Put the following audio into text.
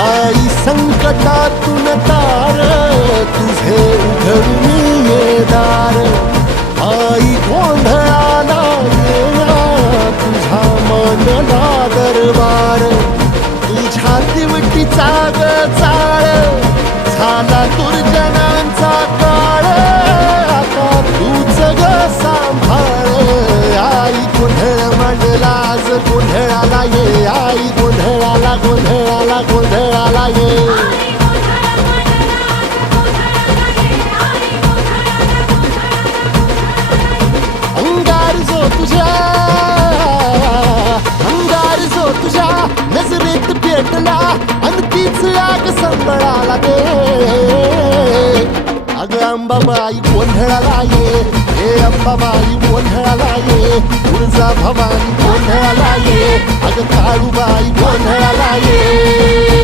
आई संकटातून तार तुझे उघडून ये दार आई गोंधळाला येणार तुझा मनला दरबार तुझ्या दिवटीचा ग चाळ झाला दुर्जनांचा काळ आता तूच ग सांभाळ आई गोंधळ मांडला आज गोंधळाला ये आई गोंधळाला गोंधळाला गोंधळाला ये अंगार जो तुझ्या नजरेत पेटला आणि तीच आग संबळाला दे अग अंबाबाई गोंधळाला ये हे अंबाबाई गोंधळाला ये तुळजा भवानी गोंधळाला ये अग काळूबाई गोंधळाला ये